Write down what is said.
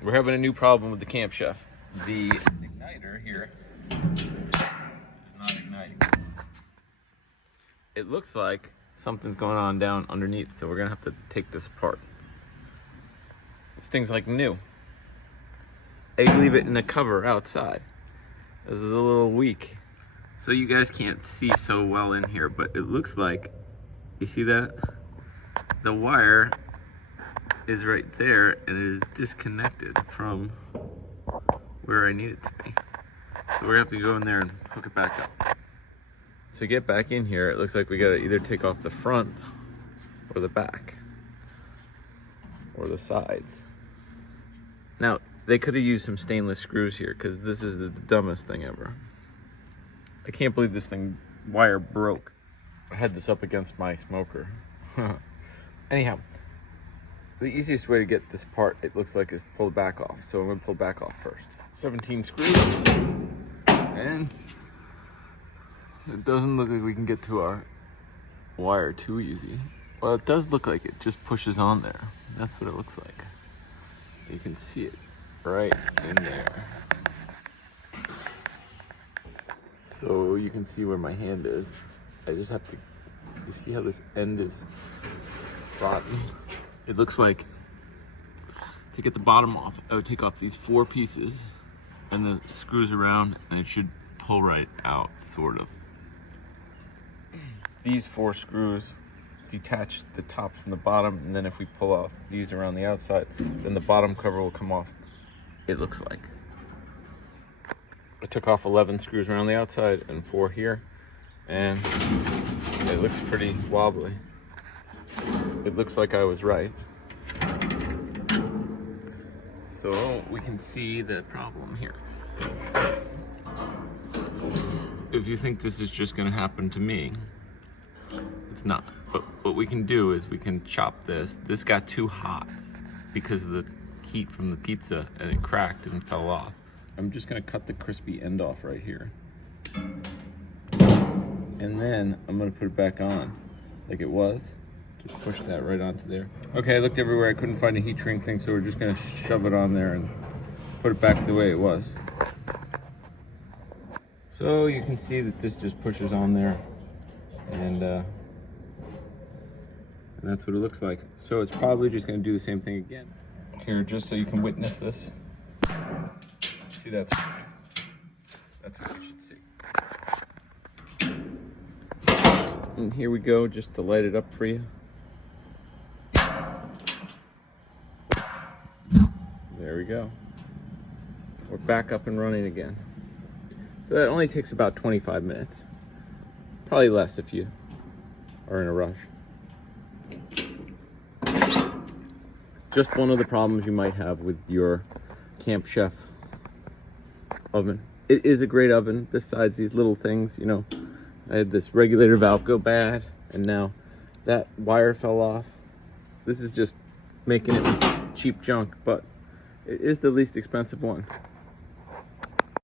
We're having a new problem with the Camp Chef. The igniter here is not igniting. It looks like something's going on down underneath, so we're gonna have to take this apart. This thing's like new. I leave it in a cover outside. This is a little weak. So you guys can't see so well in here, but it looks like, you see that? The wire is right there and it is disconnected from where I need it to be. So we're gonna have to go in there and hook it back up. To get back in here, it looks like we gotta either take off the front or the back or the sides. Now, they could have used some stainless screws here because this is the dumbest thing ever. I can't believe this thing wire broke. I had this up against my smoker. Anyhow, the easiest way to get this apart, it looks like, is to pull the back off. So I'm gonna pull the back off first. 17 screws, and it doesn't look like we can get to our wire too easy. Well, it does look like it just pushes on there. That's what it looks like. You can see it right in there. So you can see where my hand is. I just have to, you see how this end is rotten? It looks like, to get the bottom off, I would take off these 4 pieces and then screws around and it should pull right out, sort of. These 4 screws detach the top from the bottom, and then if we pull off these around the outside, then the bottom cover will come off, it looks like. I took off 11 screws around the outside and 4 here, and it looks pretty wobbly. It looks like I was right. So we can see the problem here. If you think this is just gonna happen to me, it's not. But what we can do is we can chop this. This got too hot because of the heat from the pizza, and it cracked and fell off. I'm just gonna cut the crispy end off right here. And then I'm gonna put it back on like it was. Just push that right onto there. Okay, I looked everywhere, I couldn't find a heat shrink thing, so we're just gonna shove it on there and put it back the way it was. So you can see that this just pushes on there, and that's what it looks like. So it's probably just gonna do the same thing again. Here, just so you can witness this. See, that's what you should see. And here we go, just to light it up for you. There we go. We're back up and running again. So that only takes about 25 minutes. Probably less if you are in a rush. Just one of the problems you might have with your Camp Chef oven. It is a great oven, besides these little things, you know. I had this regulator valve go bad, and now that wire fell off. This is just making it cheap junk, but it is the least expensive one.